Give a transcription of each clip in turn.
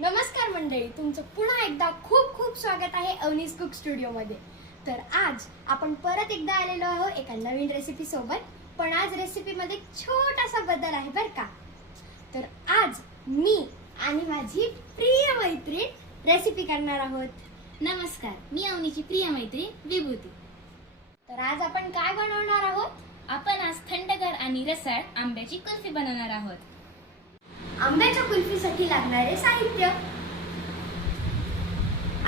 नमस्कार मंडळी, तुमचं पुन्हा एकदा खूप खूप स्वागत आहे अवनीस कुक स्टुडिओमध्ये. तर आज आपण परत एकदा आलेलो आहोत एका नवीन रेसिपी सोबत. पण आज रेसिपीमध्ये छोटासा बदल आहे बरं का. तर आज मी आणि माझी प्रिय मैत्रीण रेसिपी करणार आहोत. नमस्कार, मी अवनीची प्रिय मैत्रीण विभूती. तर आज आपण काय बनवणार आहोत? आपण आज थंडगार आणि रसाळ आंब्याची कुल्फी बनवणार आहोत. आंब्याच्या कुल्फीसाठी लागणारे साहित्य: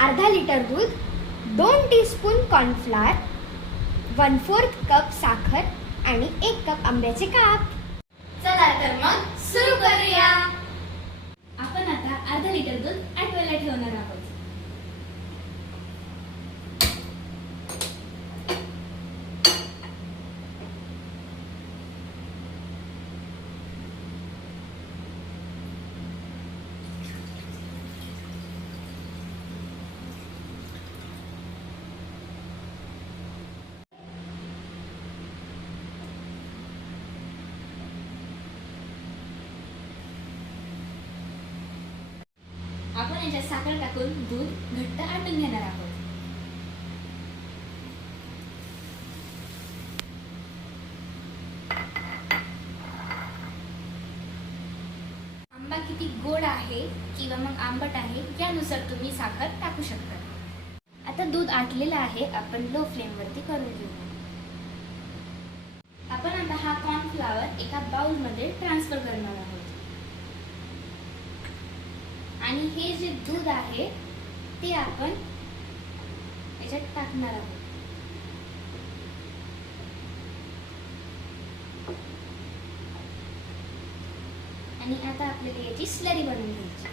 अर्धा लिटर दूध, 2 टीस्पून कॉर्नफ्लॉर, 1/4 कप साखर आणि 1 कप आंब्याचे काप. चला तर मग सुरू करूया. आपण आता अर्धा लिटर दूध आटवायला ठेवणार आहोत. आपण याच्यात साखर टाकून दूध घट्ट आटून घेणार आहोत. आंबा किती गोड आहे किंवा मग आंबट आहे यानुसार तुम्ही साखर टाकू शकता. आता दूध आटलेलं आहे, आपण लो फ्लेम वरती करून घेऊ. आपण आता हा कॉर्नफ्लॉवर एका बाउल मध्ये ट्रान्सफर करणार आहोत आणि हे जे दूध आहे ते आपण याच्यात टाकणार आहोत. आणि आता आपल्याला याची स्लरी बनवून घ्यायची.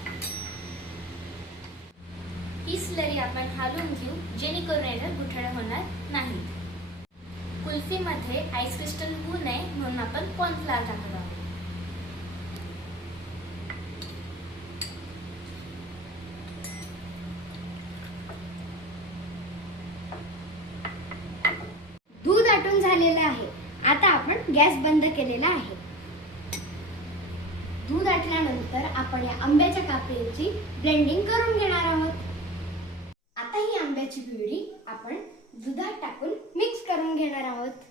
ही स्लरी आपण हलवून घेऊ जेणेकरून याच्यात गुठळ्या होणार नाहीत. कुल्फीमध्ये आईस क्रिस्टल होऊ नये म्हणून आपण कॉर्नफ्लॉवर टाकणार आहोत. दूध आटून झालेलं आहे. आता आपण गॅस बंद केलेला आहे. दूध आटल्यानंतर आपण या आंब्याच्या कापीची ब्लेंडिंग करून घेणार आहोत. आता ही आंब्याची प्युरी आपण दुधात टाकून मिक्स करून घेणार आहोत.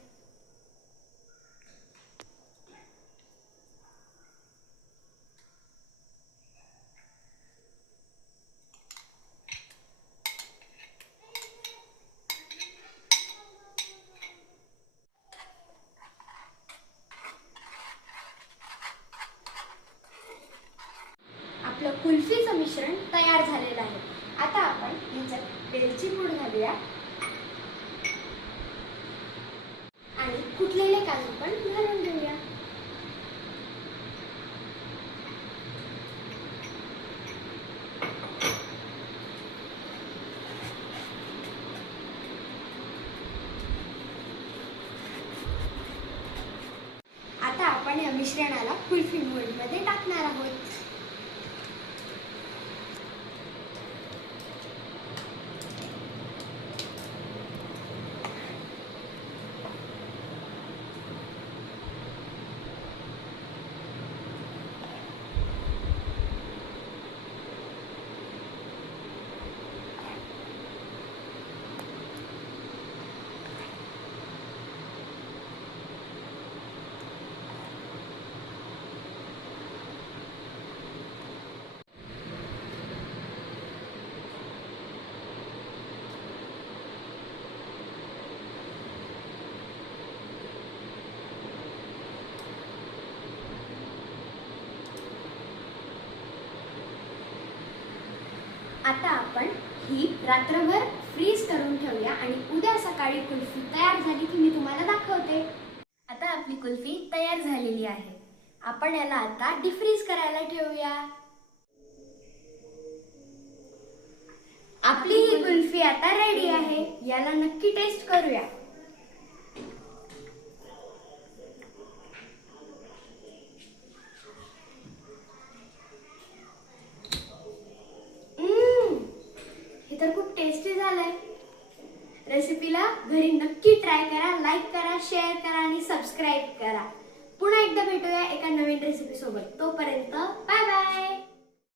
आपलं कुल्फीचं मिश्रण तयार झालेलं आहे. आता आपण ह्याच्यात वेलची पूड घालूया आणि कुटलेले काजू पण घालून घेऊया. आता आपण या मिश्रणाला कुल्फी मोल्डमध्ये टाकणार आहोत. आता आपण ही रात्रभर फ्रीज करून ठेवूया आणि उद्या सकाळी कुल्फी तयार झाली की मी तुम्हाला दाखवते. आता आपली कुल्फी तयार झालेली आहे. आपण याला आता डिफ्रीज करायला ठेवूया. आपली ही कुल्फी आता रेडी आहे. याला नक्की टेस्ट करूया. हे तर खूप टेस्टी झालंय. रेसिपीला घरी नक्की ट्राय करा, लाईक करा, शेअर करा आणि सबस्क्राईब करा. पुन्हा एकदा भेटूया एका नवीन रेसिपी सोबत. तोपर्यंत